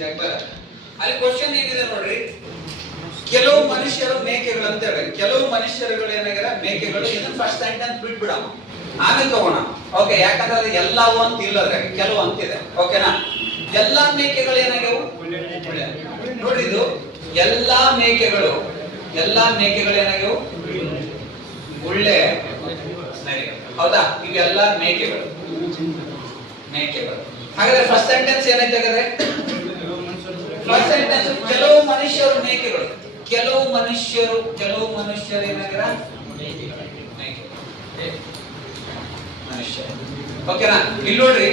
ಈಸಿಯಾಗಿ ಬರುತ್ತೆ. ಅಲ್ಲಿ ಕ್ವಶನ್ ಏನಿದೆ ನೋಡ್ರಿ, ಕೆಲವು ಮನುಷ್ಯರು ಮೇಕೆಗಳು ಅಂತ ಹೇಳಿ, ಕೆಲವು ಮನುಷ್ಯರುಗಳು ಏನಾಗ್ಯಾರ ಮೇಕೆಗಳು. ಇದನ್ನ ಫಸ್ಟ್ ಸೆಂಟೆನ್ಸ್ ಬಿಟ್ಬಿಡಮ್ಮ, ಆಮೇಲೆ ತಗೋಣ. ಓಕೆ, ಯಾಕಂದ್ರೆ ಅದು ಎಲ್ಲವೂ ಅಂತ ಇಲ್ಲದ್ರೆ ಕೆಲವು ಅಂತಿದೆ. ಓಕೆನಾ? ಎಲ್ಲಾ ಮೇಕೆಗಳು ಏನಾಗ್ಯಾವು? ನೋಡ್ರಿ, ಇದು ಎಲ್ಲಾ ಮೇಕೆಗಳು ಏನಾಗ್ಯಾವು? ಒಳ್ಳೆ ನರಿಗಳು. ಹೌದಾ? ಇವೆಲ್ಲ ಮೇಕೆಗಳು. ಹಾಗಾದ್ರೆ ಫಸ್ಟ್ ಸೆಂಟೆನ್ಸ್ ಏನೈತೆ ಹಾಗಾದ್ರೆ? ಫಸ್ಟ್ ಸೆಂಟೆನ್ಸ್ ಕೆಲವು ಮನುಷ್ಯರು ಮೇಕೆಗಳು. ಕೆಲವು ಮನುಷ್ಯರು ಏನಾಗ್ಯಾರ? ಮನುಷ್ಯ. ಓಕೆನಾ? ಇಲ್ಲಿ ನೋಡ್ರಿ,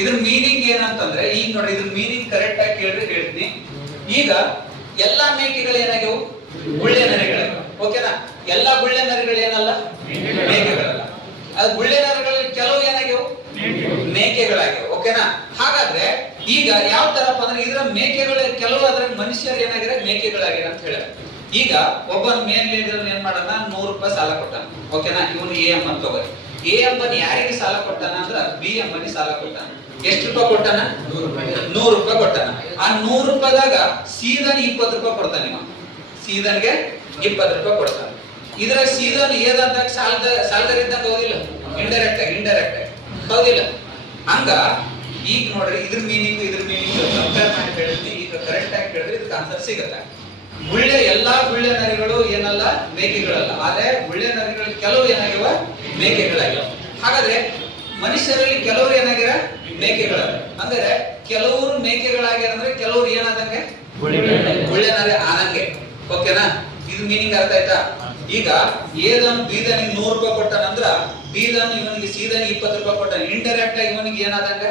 ಇದ್ರ ಮೀನಿಂಗ್ ಏನಂತಂದ್ರೆ, ಈಗ ನೋಡ್ರಿ ಇದ್ರ ಮೀನಿಂಗ್ ಕರೆಕ್ಟ್ ಆಗಿ ಕೇಳ್ರಿ, ಹೇಳ್ತೀನಿ. ಈಗ ಎಲ್ಲಾ ಮೇಕೆಗಳು ಏನಾಗ್ಯಾವು? ಗುಳ್ಳೆ ನರಿಗಳಾಗ್ಯಾವ. ಓಕೆನಾ? ಎಲ್ಲಾ ಗುಳ್ಳೆ ನರಿಗಳು ಏನಲ್ಲ, ಮೇಕೆಗಳಲ್ಲ. ಅದು ಗುಳ್ಳೆ ನರಿಗಳಲ್ಲಿ ಕೆಲವು ಏನಾಗ್ಯಾವು? ಮೇಕೆಗಳಾಗ್ಯಾವ. ಓಕೆನಾ? ಹಾಗಾದ್ರೆ ಈಗ ಯಾವ ತರಪ್ಪ ಅಂದ್ರೆ, ಇದ್ರ ಮೇಕೆಗಳು ಕೆಲವು, ಅದ್ರ ಮನುಷ್ಯರು ಏನಾಗ್ಯಾರ? ಮೇಕೆಗಳಾಗ್ಯಾರ ಅಂತ ಹೇಳ. ಈಗ ಒಬ್ಬ ಮೇನ್ ಲೀಡರ್ ಏನ್ ಮಾಡಾನ? 100 ರೂಪಾಯಿ ಸಾಲ ಕೊಟ್ಟಾನ. ಓಕೆನಾ? ಇವನು ಎ ಎಂ ಅಂತ ತಗೋರಿ. ಎ ಎಂಬನ್ ಯಾರಿಗೆ ಸಾಲ ಕೊಟ್ಟಾನ ಅಂದ್ರ ಬಿ ಎಂಬನಿಗೆ ಸಾಲ ಕೊಟ್ಟಾನ. ಎಷ್ಟು ರೂಪಾಯಿ ಕೊಟ್ಟಾನ? 100 ರೂಪಾಯಿ ಕೊಟ್ಟಾನ. ಆ 100 ರೂಪಾಯಿದಾಗ ಸೀದನ್ 20 ರೂಪಾಯಿ ಕೊಡ್ತಾನ. ನಿಮ್ಮ ಸೀದನ್ಗೆ 20 ರೂಪಾಯಿ ಕೊಡ್ತಾನ. ಇದ್ರಾಗ ಸೀದನ್ ಏದಂತ ಸಾಲದರಿದ್ದಂಗ ಹೌದಿಲ್ಲ? ಇಂಡೈರೆಕ್ಟ್ ಆಗಿ ಹೌದಿಲ್ಲ? ಹಂಗ ಈಗ ನೋಡ್ರಿ, ಇದ್ರ ಮೀನಿಂಗ್ ಕಂಪೇರ್ ಮಾಡಿ ಹೇಳ್ತೀನಿ. ಈಗ ಕರೆಕ್ಟ್ ಆಗಿ ಹೇಳಿದ್ರೆ ಇದಕ್ಕೆ ಆನ್ಸರ್ ಸಿಗುತ್ತೆ. ಎಲ್ಲಾ ಗುಳ್ಳೆ ನರಿಗಳು ಏನಲ್ಲ, ಮೇಕೆಗಳಲ್ಲ. ಆದ್ರೆ ಗುಳ್ಳೆ ನರಿಗಳು ಕೆಲವು ಏನಾಗ್ಯಾವ? ಮೇಕೆಗಳಾಗ್ಯಾವ. ಹಾಗಾದ್ರೆ ಮನುಷ್ಯರಲ್ಲಿ ಕೆಲವರು ಏನಾಗ್ಯಾರ? ಮೇಕೆಗಳಲ್ಲ. ಅಂದ್ರೆ ಕೆಲವರು ಮೇಕೆಗಳಾಗ್ಯಾರ ಅಂದ್ರೆ ಕೆಲವರು ಏನಾದಂಗೆ? ಗುಳ್ಳೆ ನರಿ ಆದಂಗೆ. ಓಕೆನಾ? ಇದು ಮೀನಿಂಗ್ ಅರ್ಥ ಆಯ್ತಾ? ಈಗ ಏದನ್ ಬೀದನಿಗೆ 100 ರೂಪಾಯಿ ಕೊಟ್ಟಾನಂದ್ರ ಬೀದನ್ ಇವನಿಗೆ ಸೀದನ್ 20 ರೂಪಾಯಿ ಕೊಟ್ಟಾನ. ಇಂಡೈರೆಕ್ಟ್ ಆಗಿ ಇವನಿಗೆ ಏನಾದಂಗ?